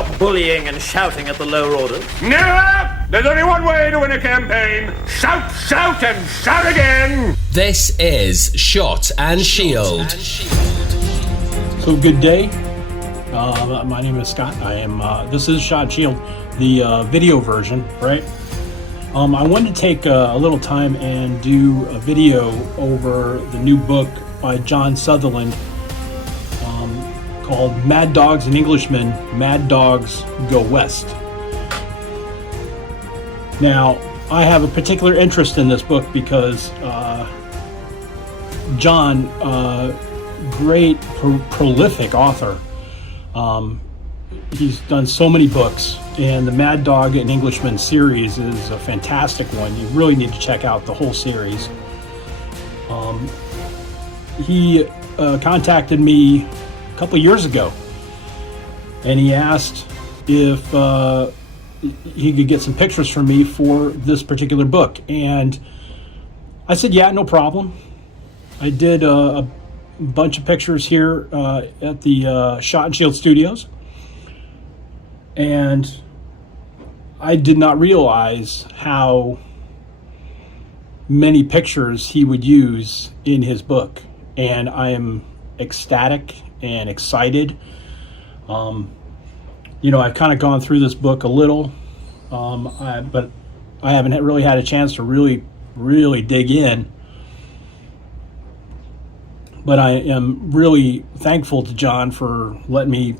stop bullying and shouting at the lower orders? Never! There's only one way to win a campaign. Shout, shout, and shout again! This is Shot and Shield. So good day. My name is Scott. This is Shot and Shield, the video version, right? I wanted to take a little time and do a video over the new book by John Sutherland called Mad Dogs and Englishmen, Mad Dogs Go West. Now, I have a particular interest in this book because John, great, prolific author, he's done so many books, and the Mad Dog and Englishman series is a fantastic one. You really need to check out the whole series. He contacted me a couple years ago, and he asked if he could get some pictures from me for this particular book, and I said, yeah, no problem. I did a bunch of pictures here at the Shot and Shield Studios, and I did not realize how many pictures he would use in his book, and I am ecstatic and excited. I've kind of gone through this book a little, but I haven't really had a chance to really dig in. But I am really thankful to John for letting me,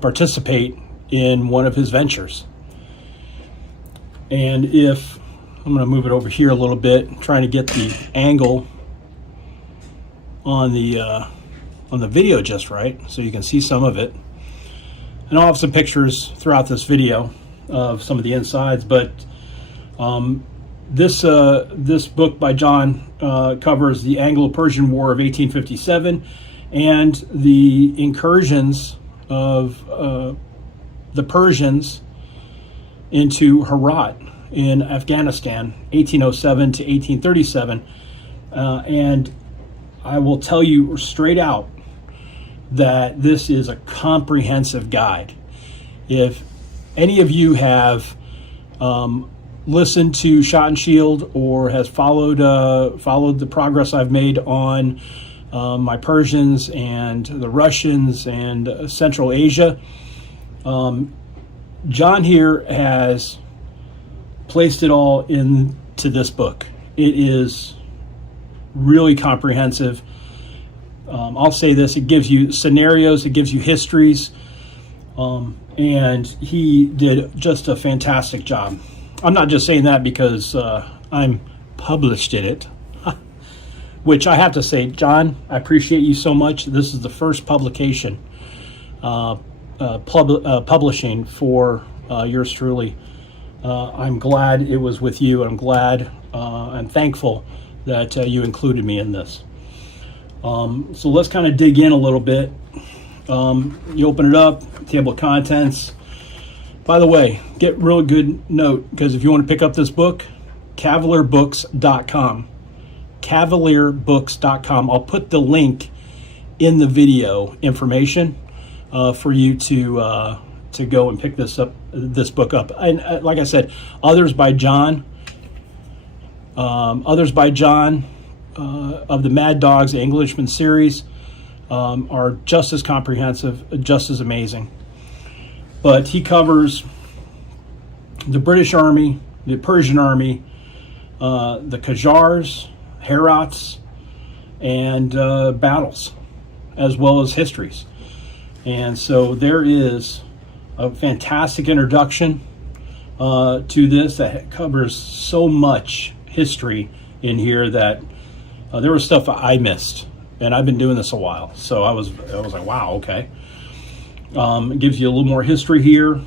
participate in one of his ventures. And if I'm going to move it over here a little bit, trying to get the angle on the video just right, so you can see some of it. And I'll have some pictures throughout this video of some of the insides, but this book by John covers the Anglo-Persian War of 1857 and the incursions of the Persians into Herat in Afghanistan, 1807 to 1837. And I will tell you straight out that this is a comprehensive guide. If any of you have listened to Shot and Shield or has followed the progress I've made on my Persians and the Russians and Central Asia, John here has placed it all into this book. It is really comprehensive. I'll say this, it gives you scenarios, it gives you histories, and he did just a fantastic job. I'm not just saying that because I'm published in it, which I have to say, John, I appreciate you so much. This is the first publication, publishing for yours truly. I'm glad it was with you. I'm glad, I'm thankful that you included me in this. So let's kind of dig in a little bit. You open it up, table of contents. By the way, get real good note, because if you want to pick up this book, CavalierBooks.com. CavalierBooks.com. I'll put the link in the video information for you to go and pick this book up. And like I said, others by John of the Mad Dogs Englishmen series are just as comprehensive, just as amazing. But he covers the British Army, the Persian Army, the Qajars, Herats, and battles, as well as histories. And so there is a fantastic introduction to this that covers so much history in here that there was stuff I missed, and I've been doing this a while, so I was like, wow, okay. It gives you a little more history here.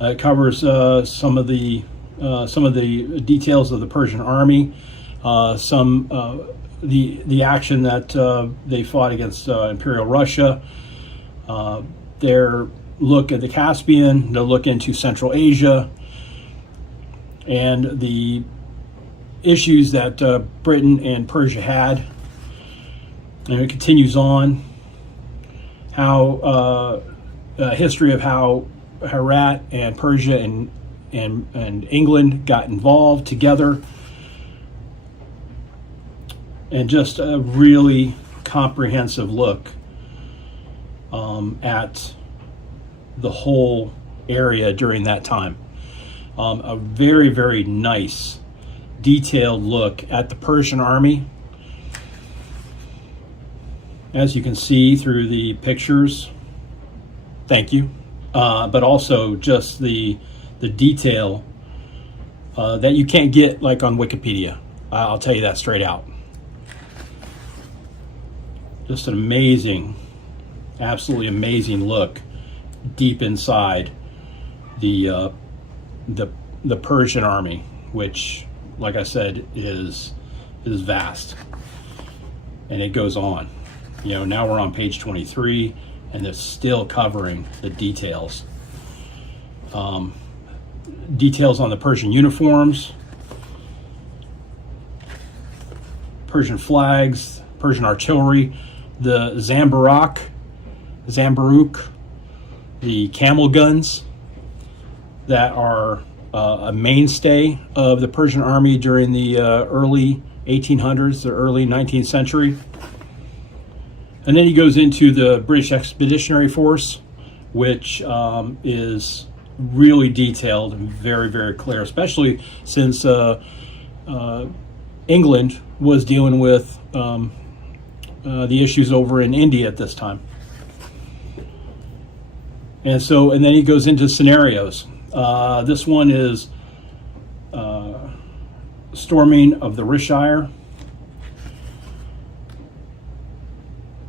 It covers some of the details of the Persian army, the action that they fought against Imperial Russia, their look at the Caspian, their look into Central Asia, and the issues that Britain and Persia had. And it continues on how history of how Herat and Persia and England got involved together, and just a really comprehensive look at the whole area during that time. A very, very nice, detailed look at the Persian army. As you can see through the pictures, thank you, but also just the detail that you can't get like on Wikipedia. I'll tell you that straight out. Just an amazing, absolutely amazing look deep inside the Persian army, which, like I said, is vast, and it goes on. You know, now we're on page 23, and it's still covering the details. Details on the Persian uniforms, Persian flags, Persian artillery, the Zambaruk, the camel guns that are a mainstay of the Persian army during the early 1800s, the early 19th century. And then he goes into the British Expeditionary Force, which is really detailed and very, very clear, especially since England was dealing with the issues over in India at this time. And then he goes into scenarios. This one is storming of the Rishire.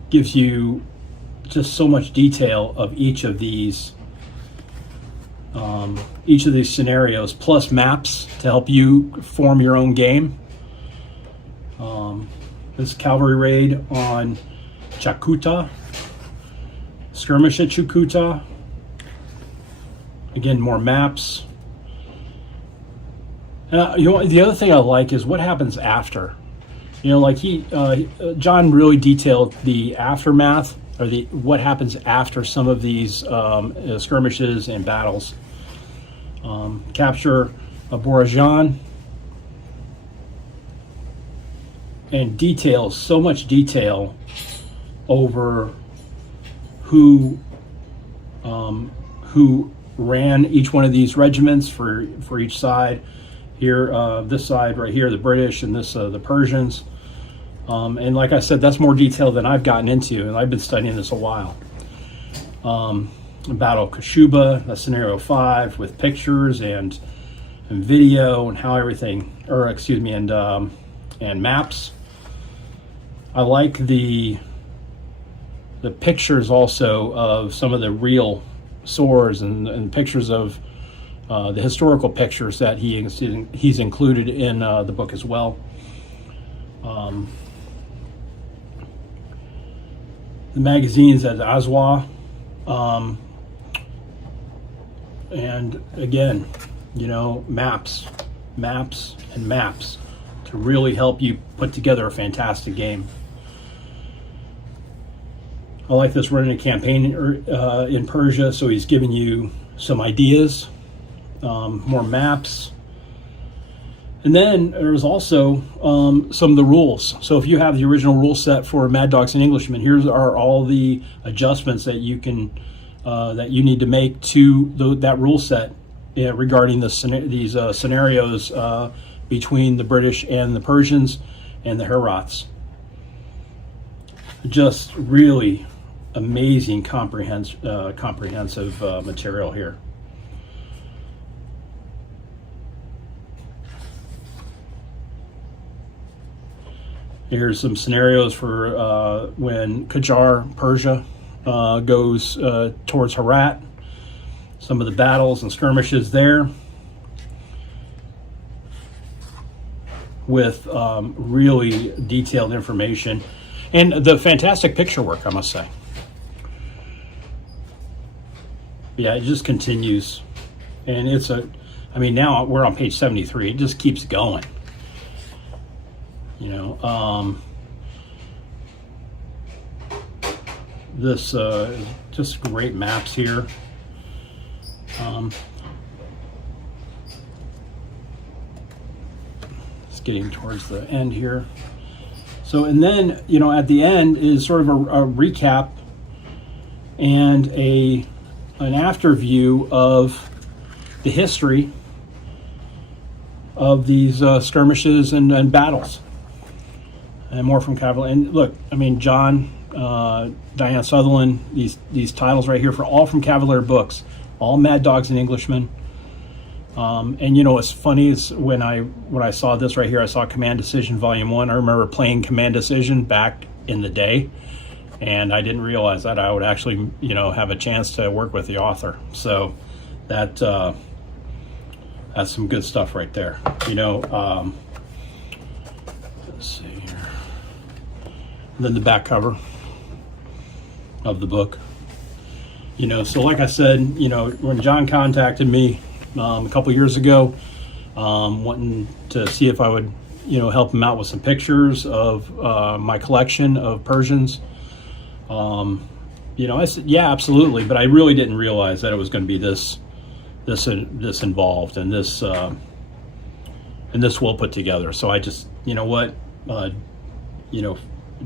Gives you just so much detail of each of these scenarios, plus maps to help you form your own game. This cavalry raid on Chakuta, skirmish at Chakuta. Again, more maps. The other thing I like is what happens after. Like John really detailed the aftermath, or what happens after some of these skirmishes and battles. Capture of Borojan, and details, so much detail over who ran each one of these regiments for each side. Here, this side right here, the British, and this the Persians. And like I said, that's more detail than I've gotten into, and I've been studying this a while. Battle of Kashuba, that's scenario 5, with pictures and video and how everything, and maps. I like the pictures also of some of the real swords and pictures of the historical pictures that he's included in the book as well. The magazines at Azwa, and again, maps and maps to really help you put together a fantastic game. I like this running a campaign in Persia, so he's giving you some ideas, more maps. And then there's also some of the rules. So if you have the original rule set for Mad Dogs and Englishmen, here are all the adjustments that you can that you need to make to that rule set regarding these scenarios between the British and the Persians and the Herats. Just really amazing comprehensive material here. Here's some scenarios for when Qajar, Persia, goes towards Herat. Some of the battles and skirmishes there, with really detailed information and the fantastic picture work, I must say. Yeah, it just continues, and now we're on page 73. It just keeps going. this just great maps here. It's getting towards the end here. So, and then, at the end is sort of a recap and an after view of the history of these skirmishes and battles, and more from Cavalier. And look, I mean, John, Diane Sutherland, these titles right here, all from Cavalier Books, all Mad Dogs and Englishmen. And what's funny is when I saw this right here, I saw Command Decision Volume 1. I remember playing Command Decision back in the day, and I didn't realize that I would actually, have a chance to work with the author. So that's some good stuff right there. Let's see here. And then the back cover of the book. So like I said, when John contacted me a couple years ago, wanting to see if I would, help him out with some pictures of my collection of Persians, I said, yeah, absolutely. But I really didn't realize that it was going to be this involved and this well put together. So I just,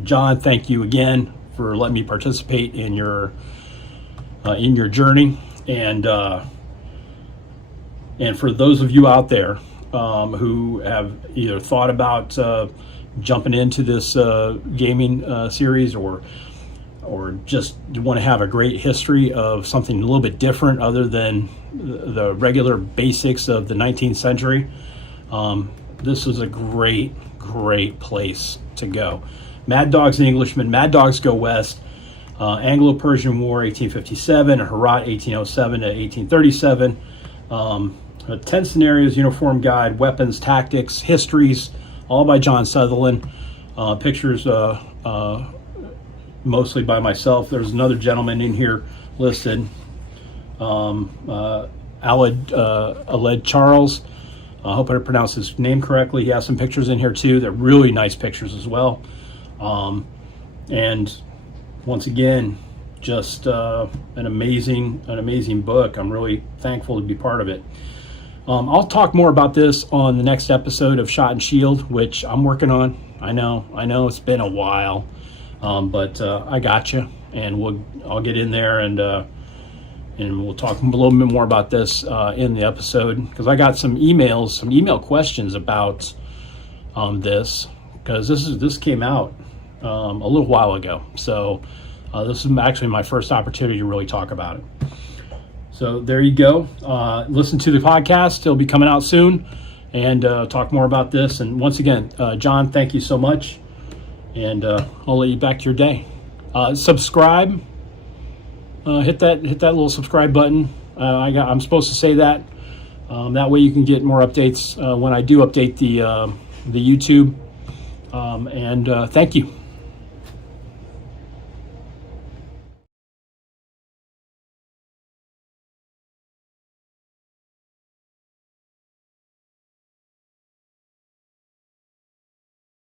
John, thank you again for letting me participate in your journey, and for those of you out there who have either thought about jumping into this gaming series, or just want to have a great history of something a little bit different other than the regular basics of the 19th century, this is a great place to go. Mad Dogs and Englishmen, Mad Dogs Go West, Anglo-Persian War, 1857, Herat, 1807 to 1837, 10 scenarios, uniform guide, weapons, tactics, histories, all by John Sutherland. Pictures mostly by myself. There's another gentleman in here listed, Aled Charles. I hope I pronounced his name correctly. He has some pictures in here too. They're really nice pictures as well. And once again, just an amazing book. I'm really thankful to be part of it. I'll talk more about this on the next episode of Shot and Shield, which I'm working on. I know it's been a while, but I got you, and I'll get in there and we'll talk a little bit more about this in the episode, because I got some email questions about this, because this came out a little while ago. So this is actually my first opportunity to really talk about it. So there you go. Listen to the podcast. It'll be coming out soon, and talk more about this. And once again, John, thank you so much. And I'll let you back to your day. Subscribe. Hit that little subscribe button. I'm supposed to say that. That way you can get more updates when I do update the YouTube. And thank you.